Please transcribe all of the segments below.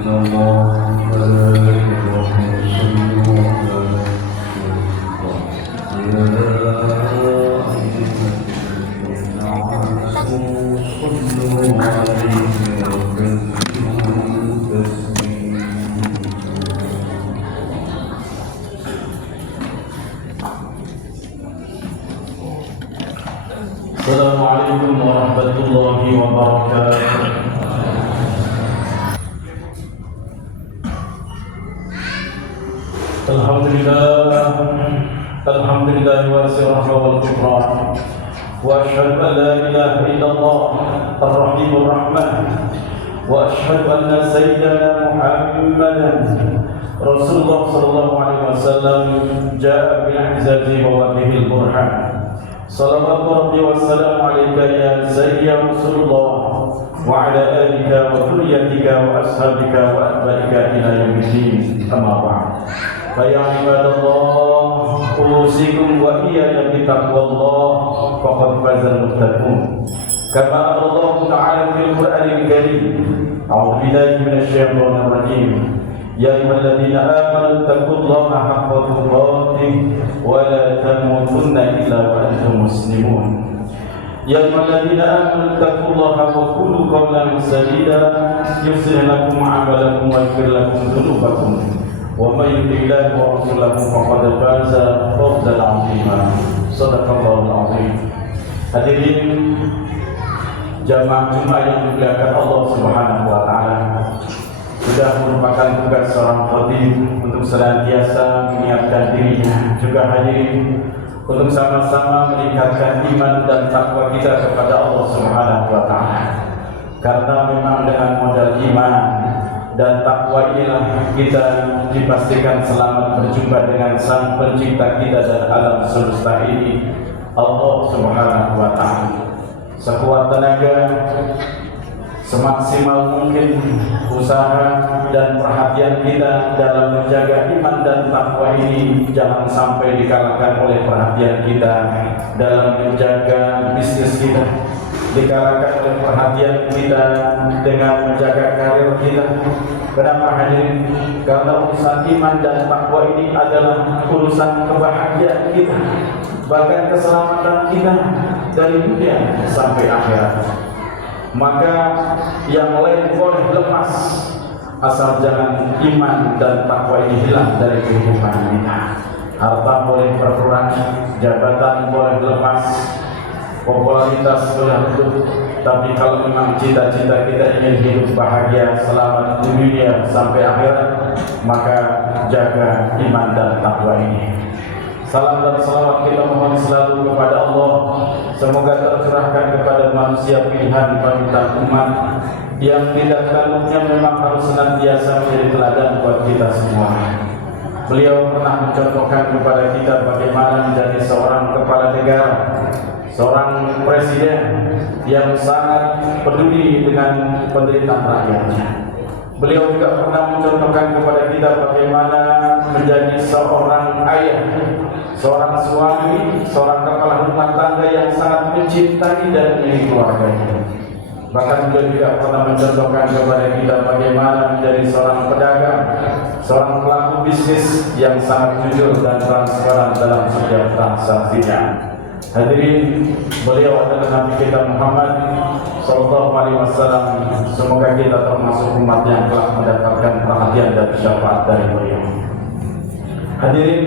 Assalamualaikum warahmatullahi wabarakatuh. Alhamdulillah wa sirrah wal kufran wa asyhadu an la ilaha illallah ar-rahimur rahman wa asyhadu anna sayyidana Muhammadan Rasulullah sallallahu alaihi wasallam jaa bil ihzazi wa bihil burhan. Salawatu rabbi wassalamu alaika ya sayyidina Rasulullah wa ala alika wa dhurriyyatika wa ashabika wa atba'ika ila yaumiddin. Amma ba'd. Fa ya ibadallah, usikum wa iyaya bi taqwallah faqad fazal muttaqun. Kama Allah ta'ala fil Qur'anil Karim. A'udzu billahi minasy syaithanir rajim. Ya ayyuhalladzina amanu taqullaha haqqa tuqatih wa la tamutunna illa wa antum muslimun. Ya ayyuhalladzina amanu taqullaha wa qulu qawlan sadida yuslih lakum a'malakum wa yaghfir lakum dhunubakum wa may yuti'illah wa rasulahu faqad faza fawzan 'azima. Shadaqallahul 'azim. Hadirin jamaah Jumat yang dimuliakan Allah Subhanahu wa taala, sudah merupakan tugas seorang khatib untuk senantiasa menyiapkan dirinya juga hadirin untuk sama-sama meningkatkan iman dan takwa kita kepada Allah Subhanahu wa taala. Karena memang dengan modal iman dan takwa inilah kita dipastikan selamat berjumpa dengan Sang Pencipta kita dan alam semesta ini, Allah Subhanahu wa taala. Sekuat tenaga, semaksimal mungkin usaha dan perhatian kita dalam menjaga iman dan takwa ini jangan sampai dikalahkan oleh perhatian kita dalam menjaga bisnis kita, dikalahkan oleh perhatian kita dengan menjaga karir kita. Kenapa hadirin? Karena urusan iman dan takwa ini adalah urusan kebahagiaan kita, bahkan keselamatan kita dari dunia sampai akhirat. Maka yang lain boleh lepas, asal jangan iman dan takwa ini hilang dari kehidupan kita. Harta boleh berkurang, jabatan boleh lepas, popularitas boleh redup, tapi kalau memang cita-cita kita ingin hidup bahagia selamat di dunia sampai akhirat, maka jaga iman dan takwa ini. Salam dan salawat kita mohon selalu kepada Allah, semoga tercurahkan kepada manusia pilihan panutan umat yang tidak tanduknya memang harus senantiasa menjadi teladan buat kita semua. Beliau pernah mencontohkan kepada kita bagaimana menjadi seorang kepala negara, seorang presiden yang sangat peduli dengan penderitaan rakyatnya. Beliau juga pernah mencontohkan kepada kita bagaimana menjadi seorang ayah, seorang suami, seorang kepala rumah tangga yang sangat mencintai dan menyayangi keluarganya. Bahkan beliau juga pernah mencontohkan kepada kita bagaimana menjadi seorang pedagang, seorang pelaku bisnis yang sangat jujur dan transparan dalam setiap transaksinya. Hadirin, beliau adalah Nabi kita Muhammad sallallahu alaihi wasallam. Semoga kita termasuk umat yang telah mendapatkan perhatian dan syafaat dari beliau. Hadirin,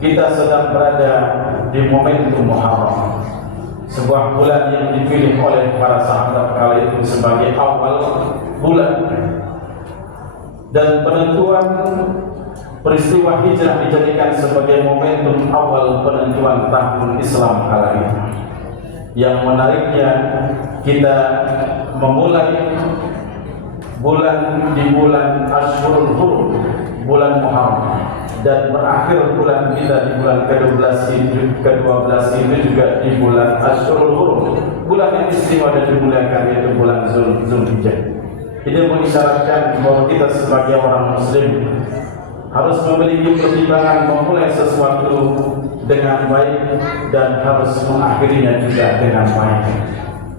kita sedang berada di momentum Muharram, sebuah bulan yang dipilih oleh para sahabat kala itu sebagai awal bulan, dan penentuan peristiwa hijrah dijadikan sebagai momentum awal penentuan tahun Islam kala itu. Yang menariknya, kita memulai bulan di bulan Ashhurul Hurum, bulan Muharram, dan berakhir bulan kita di bulan ke-12 itu juga di bulan Ashhurul Hurum, bulan yang istimewa dan dimuliakan, yaitu bulan Zulhijjah. Ini mengisyaratkan bahwa kita sebagai orang Muslim harus memiliki pertimbangan memulai sesuatu dengan baik dan harus mengakhirinya juga dengan baik.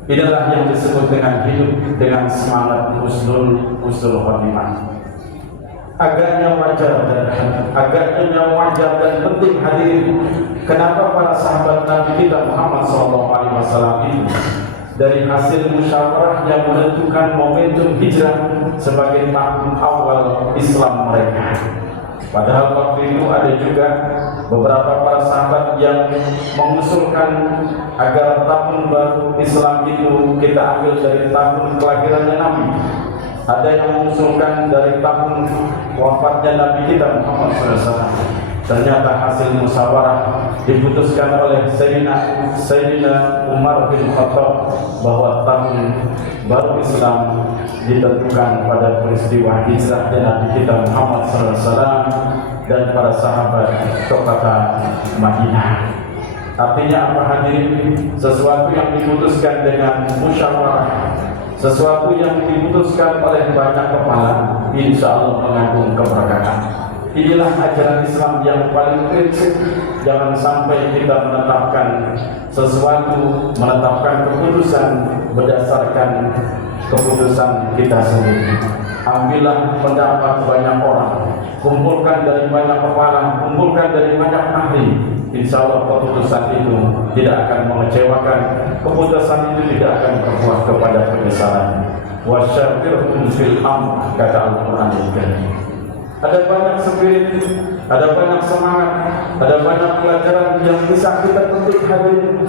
Inilah yang disebut dengan hidup dengan semangat husnul khotimah. Agaknya wajar dan penting hadirin, kenapa para sahabat Nabi kita Muhammad SAW itu dari hasil musyawarah yang menentukan momentum hijrah sebagai tahun awal Islam mereka. Padahal waktu itu ada juga beberapa para sahabat yang mengusulkan agar tahun baru Islam itu kita ambil dari tahun kelahirannya Nabi. Ada yang mengusulkan dari tahun wafatnya Nabi kita Muhammad SAW. Ternyata hasil musyawarah diputuskan oleh Sayyidina Umar bin Khattab bahwa tahun baru Islam ditentukan pada peristiwa hijrahnya Nabi kita Muhammad SAW dan para sahabat ke kota Madinah. Artinya apa hadirin? Sesuatu yang diputuskan dengan musyawarah, sesuatu yang diputuskan oleh banyak kepala, insya Allah mengandung keberkahan. Inilah ajaran Islam yang paling prinsip. Jangan sampai kita menetapkan sesuatu, menetapkan keputusan berdasarkan keputusan kita sendiri. Ambillah pendapat banyak orang, kumpulkan dari banyak kepala, kumpulkan dari banyak ahli. Insya Allah keputusan itu tidak akan mengecewakan, keputusan itu tidak akan berbuah kepada penyesalan. Wasyafirhum fil amr, kata Al-Quran Al-Karim. Ada banyak spirit, ada banyak semangat, ada banyak pelajaran yang bisa kita petik hadirin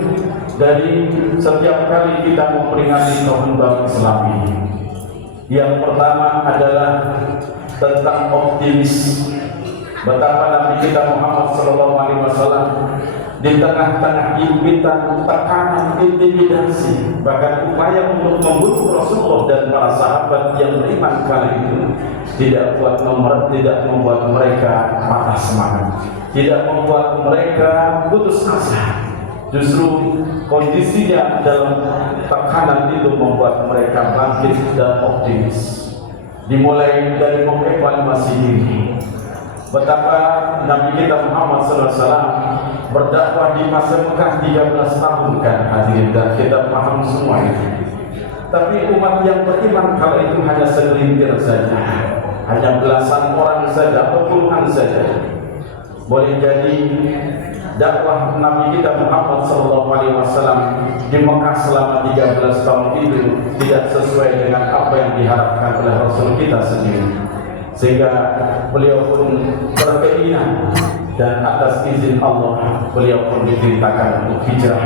dari setiap kali kita memperingati tahun baru Islam ini. Yang pertama adalah tentang optimis. Betapa Nabi kita Muhammad SAW di tengah-tengah impitan, tekanan, intimidasi, bahkan upaya untuk membunuh Rasulullah dan para sahabat yang beriman kali itu, tidak membuat mereka patah semangat, tidak membuat mereka putus asa. Justru kondisinya dalam tekanan itu membuat mereka bangkit dan optimis. Dimulai dari mengevaluasi diri. Betapa Nabi kita Muhammad SAW berdakwah di masa Mekah 13 tahun kan hadirin, dan kita paham semua itu. Tapi umat yang beriman kalau itu hanya segelintir saja, hanya belasan orang saja atau puluhan saja. Boleh jadi dakwah Nabi kita Muhammad SAW di Mekah selama 13 tahun itu tidak sesuai dengan apa yang diharapkan oleh Rasul kita sendiri, sehingga beliau pun berkeinginan dan atas izin Allah beliau pun diperintahkan untuk hijrah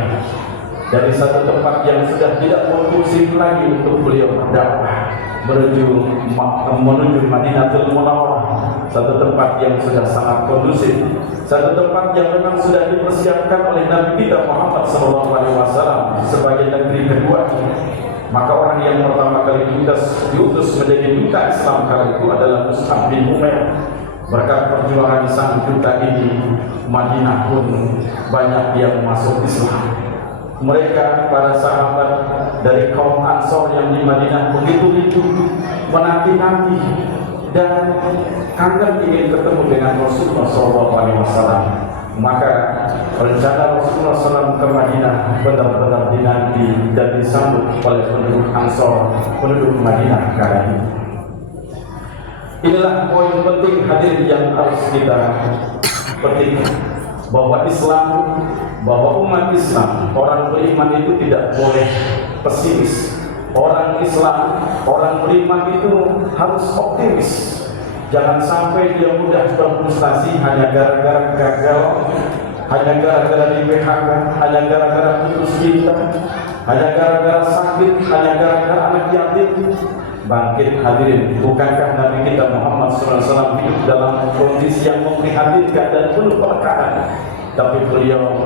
dari satu tempat yang sudah tidak kondusif lagi untuk beliau berdakwah menuju Madinatul Munawwarah, satu tempat yang sudah sangat kondusif, satu tempat yang memang sudah dipersiapkan oleh Nabi kita Muhammad SAW sebagai negeri kedua. Maka orang yang pertama kali diutus menjadi duta Islam kali itu adalah Mus'ab bin Umair. Berkat perjuangan sang duta ini, Madinah pun banyak yang masuk Islam. Mereka para sahabat dari kaum Ansor yang di Madinah begitu menanti-nanti dan kangen ingin ketemu dengan Rasulullah SAW. Maka rencana Rasulullah SAW ke Madinah benar-benar dinanti dan disambut oleh penduduk Ansor, penduduk Madinah kali ini. Inilah poin penting hadirin yang harus kita petik, bahwa umat Islam, orang beriman itu tidak boleh pesimis. Orang Islam, orang beriman itu harus optimis. Jangan sampai dia mudah berfrustasi hanya gara-gara gagal, hanya gara-gara di PHK, hanya gara-gara putus cinta, hanya gara-gara sakit, hanya gara-gara anak yatim. Bangkit hadirin, bukankah Nabi kita Muhammad SAW hidup dalam kondisi yang memprihatinkan dan penuh perkara? Tapi beliau,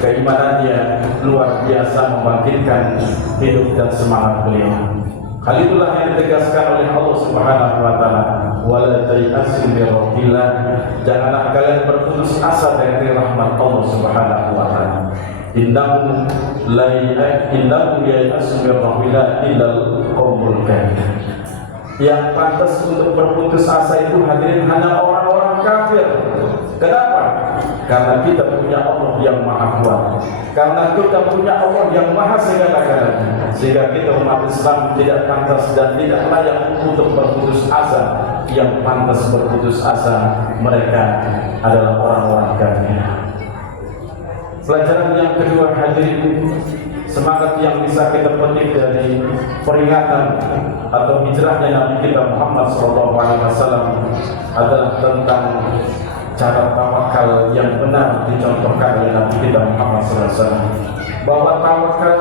keimanannya luar biasa membangkitkan hidup dan semangat beliau. Hal itulah yang ditegaskan oleh Allah Subhanahu wa taala, wala tayasu min rahmatillah, janganlah kalian berputus asa dari rahmat Allah Subhanahu wa taala. Innahu yayasu min rahmatillah illal qaumul kafir. Yang pantas untuk berputus asa itu hadirin hanya orang-orang kafir. Kenapa? Karena kita punya Allah yang Maha Kuat. Karena kita punya Allah yang maha segala-galanya, sehingga kita umat Islam tidak pantas dan tidak layak untuk berputus asa. Yang pantas berputus asa mereka adalah orang-orang kafir. Pelajaran yang kedua, hadirin, semangat yang bisa kita petik dari peringatan atau hijrahnya Nabi kita Muhammad SAW adalah tentang cara tawakal yang benar dicontohkan oleh Nabi kita Muhammad SAW. Bahwa tawakal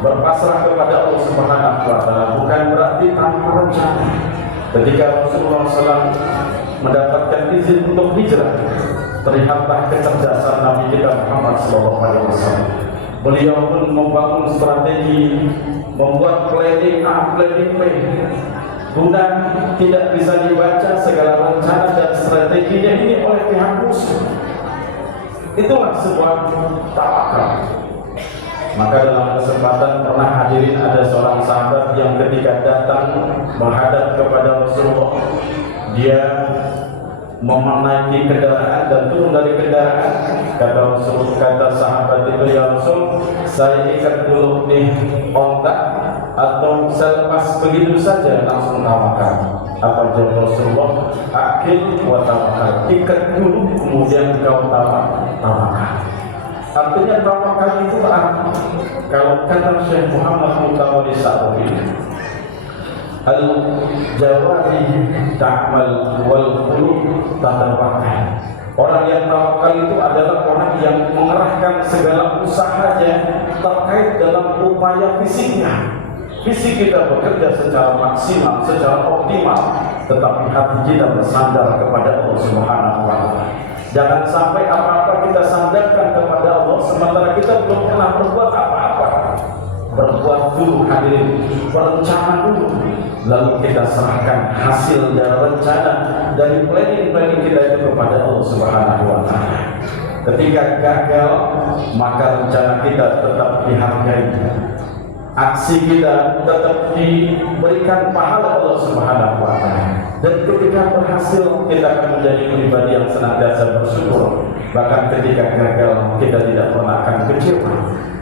berpasrah kepada Allah Subhanahu wa Ta'ala bukan berarti tanpa rencana. Ketika Rasulullah SAW mendapatkan izin untuk hijrah, terlihatlah kecerdasan Nabi kita Muhammad SAW. Beliau pun membangun strategi, membuat planning A, planning B, guna tidak bisa dibaca segala rencana dan strateginya ini oleh pihak musuh. Itulah sebuah tawakal. Maka dalam kesempatan pernah hadirin ada seorang sahabat yang ketika datang menghadap kepada Rasulullah, dia menaiki kendaraan dan turun dari kendaraan. Kata sahabat itu, ya Rasul, saya ikat dulu nih ontak atau saya lepas begitu saja langsung tawakal. Apa jawab Rasulullah? Akil wa tawakal, ikat dulu kemudian kau tawakal. Artinya tawakal itu apa? Kalau kata Syekh Muhammad Mutawalli Sa'udi, al-jawari ta'mal wal qulub tatawakkal. Orang yang tawakal itu adalah orang yang mengerahkan segala usahanya terkait dalam upaya fisiknya. Fisik kita bekerja secara maksimal, secara optimal, tetapi hati kita bersandar kepada Allah Subhanahu wa Ta'ala. Jangan sampai apa-apa kita sandarkan kepada Allah sementara kita belum pernah berbuat apa-apa. Berbuat dulu hadirin, berencana dulu, lalu kita serahkan hasil dari rencana dari planning kita itu kepada Allah Subhanahu wa Ta'ala. Ketika gagal, maka rencana kita tetap dihargai, aksi kita tetap diberikan pahala Allah Subhanahu wa Ta'ala. Dan ketika berhasil, kita akan menjadi pribadi yang senantiasa bersyukur. Bahkan ketika gagal, kita tidak pernah akan kecewa,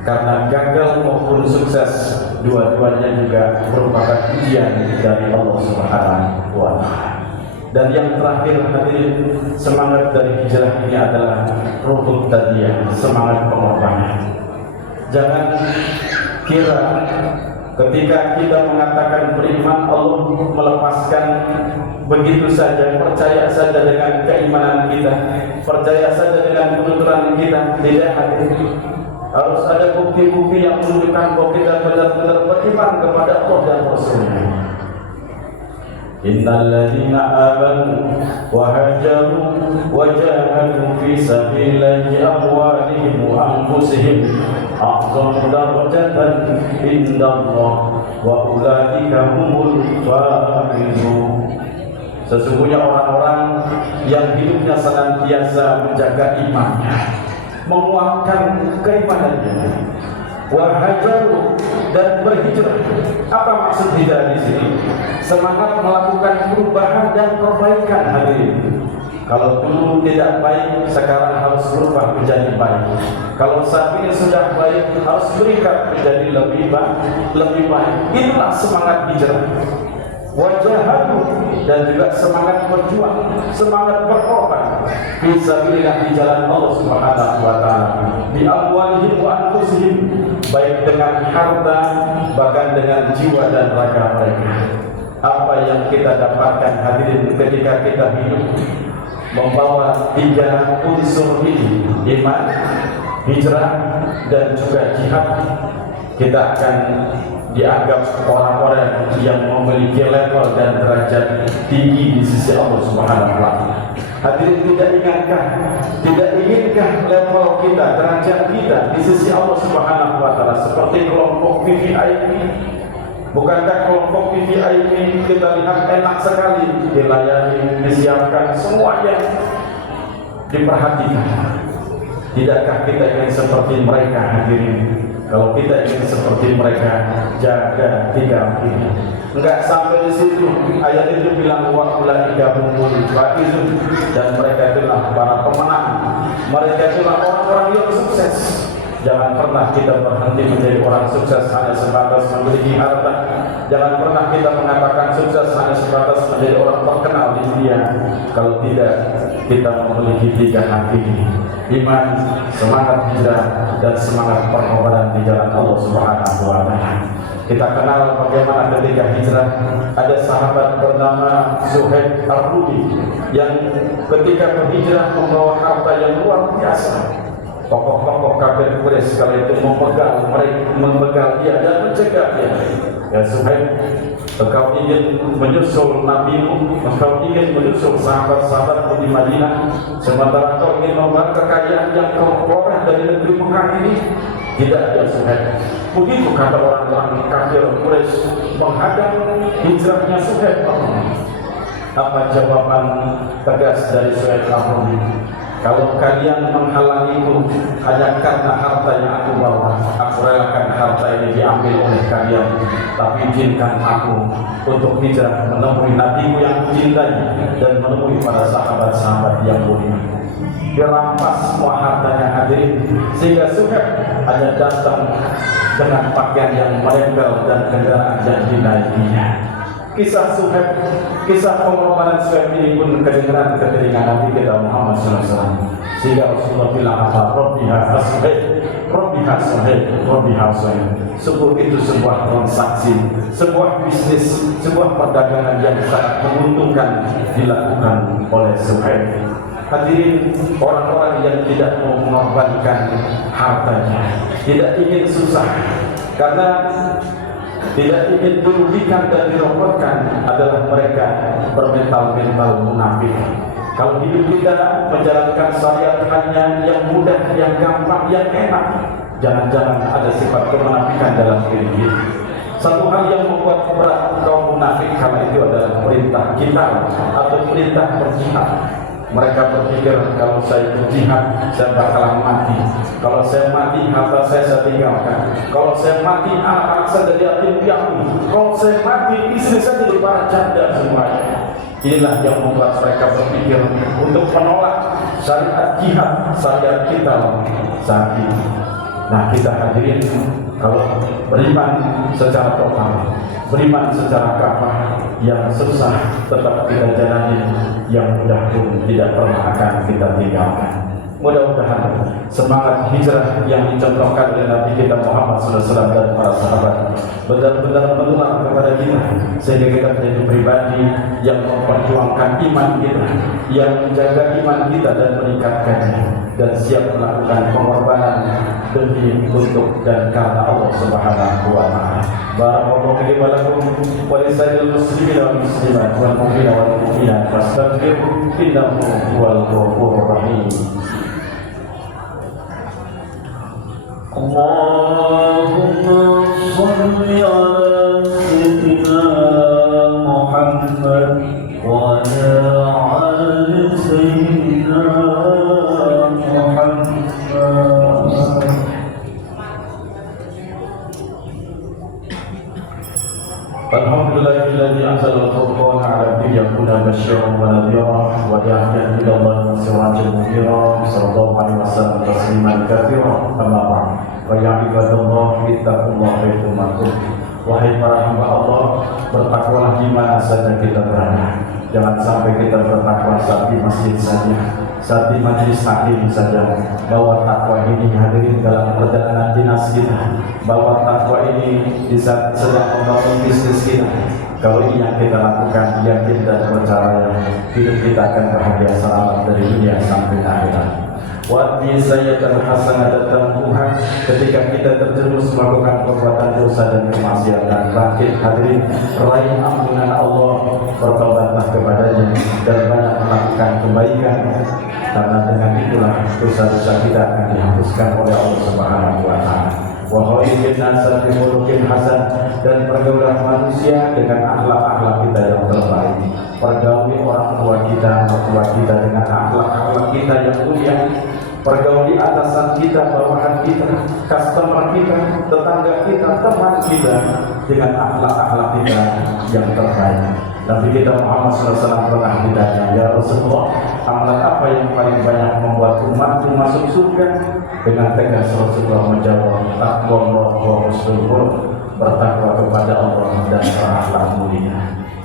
karena gagal maupun sukses dua-duanya juga merupakan ujian dari Allah Subhanahu wa Ta'ala. Dan yang terakhir hadirin, semangat dari hijrah ini adalah ruhul tadiyah, semangat pengorbanan. Jangan kira ketika kita mengatakan beriman Allah melepaskan begitu saja, percaya saja dengan keimanan kita, percaya saja dengan penuturan kita. Tidak, hadirin. Harus ada bukti-bukti yang menunjukkan bahwa kita benar-benar beriman kepada Allah dan Rasulnya. Innal ladzina amanu wa hajaru wa jahadu fi sabilillahi amwalihim wa anfusihim a'zamu darajatan indallah wa ulaika humul faizun. Sesungguhnya orang-orang yang hidupnya senantiasa menjaga imannya, menguatkan keimanannya, wahajaru, dan berhijrah. Apa maksud hijrah di sini? Semangat melakukan perubahan dan perbaikan hadirin. Kalau dulu tidak baik, sekarang harus berubah menjadi baik. Kalau saat ini sudah baik, harus berikat menjadi lebih baik. Inilah semangat hijrah. Wajahadu, dan juga semangat berjuang, semangat berkorban fisabilillah di jalan Allah Subhanahu wa Ta'ala, bi amwalihim wa anfusihim, baik dengan harta bahkan dengan jiwa dan raga mereka. Apa yang kita dapatkan hadirin ketika kita hidup membawa tiga unsur ini, iman, hijrah, dan juga jihad, kita akan dianggap orang-orang yang memiliki level dan derajat tinggi di sisi Allah Subhanahu wa Ta'ala. Hadirin, tidak inginkah level kita, derajat kita di sisi Allah Subhanahu wa Ta'ala seperti kelompok VVIP? Bukankah kelompok VVIP kita lihat enak sekali, dilayani, disiapkan, semuanya diperhatikan? Tidakkah kita ingin seperti mereka hadirin? Kalau kita ingin seperti mereka, jaga tiga ini. Enggak sampai di situ. Ayat itu bilang wa ulaika humul faizun, dan mereka itulah para pemenang. Mereka itulah orang-orang yang sukses. Jangan pernah kita berhenti menjadi orang sukses hanya sebatas memiliki harta. Jangan pernah kita mengatakan sukses hanya sebatas menjadi orang terkenal di dunia. Kalau tidak, kita memiliki 3 hati: iman, semangat hijrah, dan semangat pengorbanan di jalan Allah Subhanahu wa Ta'ala. Kita kenal bagaimana ketika hijrah ada sahabat bernama Suhaib Ar-Rumi yang ketika berhijrah membawa harta yang luar biasa. Tokoh-tokoh kafir Quraisy kala itu membegal dia dan mencegah dia. Ya Suhaib, engkau ingin menyusul Nabi-Mu, engkau ingin menyusul sahabat-sahabatmu di Madinah, sementara engkau ingin membawa kekayaan yang kau peroleh dari negeri Mekah ini. Tidak, ya Suhaib. Begitu kata orang-orang kafir Quraisy menghadang hijrahnya Suhaib. Apa jawaban tegas dari Suhaib Ar-Rumi? Kalau kalian menghalangiku hanya karena harta yang aku bawa, aku relakan harta ini diambil oleh kalian. Tapi izinkan aku untuk hijrah menemui Nabi-Mu yang kucintai dan menemui para sahabat-sahabat yang mulia. Dirampas semua hartanya hadirin, sehingga Suhaib hanya datang dengan pakaian yang merempel dan kendaraan yang dinaikinya. Kisah Suhaib, kisah pengorbanan Suhaib ini pun kedengaran ke telinga Nabi kita Muhammad SAW. Sehingga Rasulullah bilang apa? Rabbiha Suhaib, Rabbiha Suhaib, Rabbiha Suhaib. Sungguh itu sebuah transaksi, sebuah bisnis, sebuah perdagangan yang sangat menguntungkan dilakukan oleh Suhaib. Hadirin, orang-orang yang tidak mau mengorbankan hartanya, tidak ingin susah, karena tidak ingin dirugikan dan direpotkan, adalah mereka bermental-mental munafik. Kalau hidup kita menjalankan syariat hanya yang mudah, yang gampang, yang enak, jangan-jangan ada sifat kemunafikan dalam diri kita. Satu hal yang membuat berat kaum munafik kala itu adalah perintah kita atau perintah berjihad. Mereka berpikir kalau saya berjihad, saya bakalan mati. Kalau saya mati, harta saya tinggalkan. Kalau saya mati, anak-anak saya jadi yatim piatu. Kalau saya mati, istri saya jadi para janda semuanya. Inilah yang membuat mereka berpikir untuk menolak syariat jihad, syariat kita saat ini. Nah, kita hadirin, kalau beriman secara total, beriman secara kafah, yang susah tetap kita jalani, yang mudah pun tidak pernah akan kita tinggalkan. Mudah-mudahan semangat hijrah yang dicontohkan oleh Nabi kita Muhammad SAW dan para sahabat benar-benar menular kepada kita, sehingga kita menjadi pribadi yang memperjuangkan iman kita, yang menjaga iman kita dan meningkatkannya, dan siap melakukan pengorbanan demi, untuk, dan karena Allah Subhanahu wa Ta'ala. Barakallahu fiikum wa lakum wa lisa'il muslimin wal muslimat wal mu'minina wal mu'minat fastaghfiru innahu huwal ghafurur rahim. Allahumma shalli ala sayyidina Muhammad wa ala ali sayyidina Muhammad. Alhamdulillahilladzi anzala al-furqana 'ala 'abdihi yakuna basyiran wa nadhira wa da'iyan ila Allah sirajan munira sallallahu alaihi wasallam tasliman katsiran. Amma ba'd. Wa ya ibadallah ittaqullaha haitsu wahai para hamba Allah, bertakwalah di mana saja kita berada. Jangan sampai kita bertakwa saat di masjid saja, saat di majelis taklim saja. Bawa takwa ini hadirin dalam perjalanan dinas kita. Bawa takwa ini di saat sedang membangun bisnis kita. Kalau ini yang kita lakukan, yakin dan percaya, hidup kita akan bahagia selamat dari dunia sampai akhirat. Wati sayyatan hasanah dan tambuhan, ketika kita terjerumus melakukan perbuatan dosa dan kemaksiatan, bangkit hadirin, raih ampunan Allah, bertobatlah kepadanya dan banyak melakukan kebaikan, karena dengan itulah dosa-dosa kita akan dihapuskan oleh Allah Subhanahu wa Ta'ala. Wa khairin nasa bi khuluqin hasan, dan pergaulan manusia dengan akhlak-akhlak kita yang terbaik. Pergauli orang tua kita, mertua kita dengan akhlak-akhlak kita yang mulia. Pergauli atasan kita, bawahan kita, customer kita, tetangga kita, teman kita dengan akhlak-akhlak kita yang terbaik. Nabi kita Muhammad SAW pernah ditanya, ya Rasulullah, amalan apa yang paling banyak membuat umatku masuk surga? dengan tegas Rasulullah menjawab, takwa Allah wa husnul, bertakwa kepada Allah dan berakhlak mulia.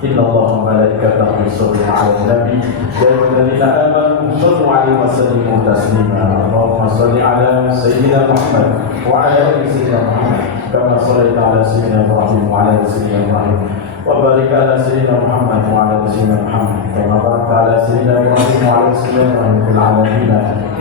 Inna Allah wa malaikatahu yusholluna 'alan nabi ya ayyuhalladzina amanu shallu 'alaihi wa sallimu taslima. Allahumma shalli 'ala sayyidina Muhammad wa 'ala ali sayyidina Muhammad kama shallaita 'ala sayyidina Ibrahim wa 'ala ali sayyidina Ibrahim wa barik 'ala sayyidina Muhammad wa 'ala ali sayyidina Muhammad kama barakta 'ala sayyidina Ibrahim wa 'ala ali sayyidina Ibrahim fil 'alamin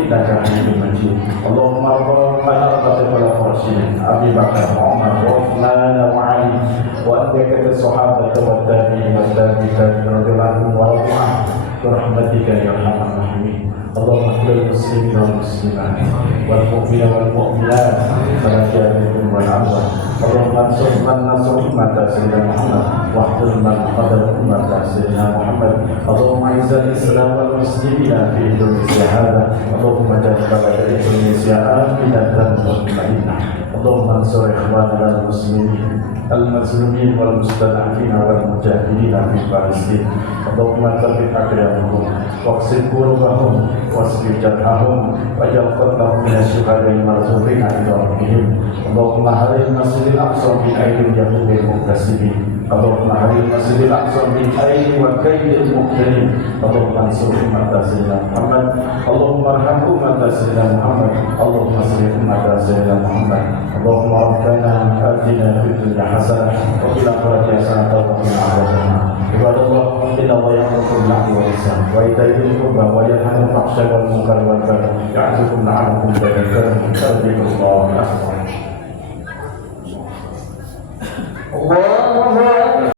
innaka Hamidum Majid. Allahumma rabbana rabbana al-Rasyidin Abi Bakar wa Umar wa Uthman wa Ali wa anbiyaa'ika as-sahabah wa tabi'in wa tabi'in radhiyallahu wa radhiyallahu برحمتك يا ارحم الراحمين. اللهم اغفر للمسلمين والمسلمات والمؤمنين والمؤمنات والأحياء والأموات. اللهم انصر من نصر أمة سيدنا محمد واحفظ من قدر أمة سيدنا محمد. اللهم اعز الإسلام والمسلمين في إندونيسيا هذا. اللهم اجعل بلد إندونيسيا آمنة مطمئنة. اللهم انصر إخواننا المسلمين والمستضعفين والمجاهدين في فلسطين. اللهم ثبت أقدامهم واغسل قلوبهم واسقِ جرحهم واجعل قتلهم من الشهداء المرزوقين عند ربهم. اللهم هل المسجد الأقصى من أيدي اليهود المكتسبين. اللهم هل المسجد الأقصى من أيدي وكيد المقتلين. اللهم انصر أمة سيدنا محمد. اللهم ارحم أمة سيدنا محمد. اللهم اصلح أمة سيدنا محمد. اللهم ربنا آتنا في الدنيا حسنة وفي الآخرة حسنة وقنا عذاب النار. عباد الله إن الله يأمركم بالعدل والإحسان وإيتاء ذي القربى وينهى عن الفحشاء والمنكر والبغي يعظكم لعلكم تذكرون. فاذكروا الله أكبر. الله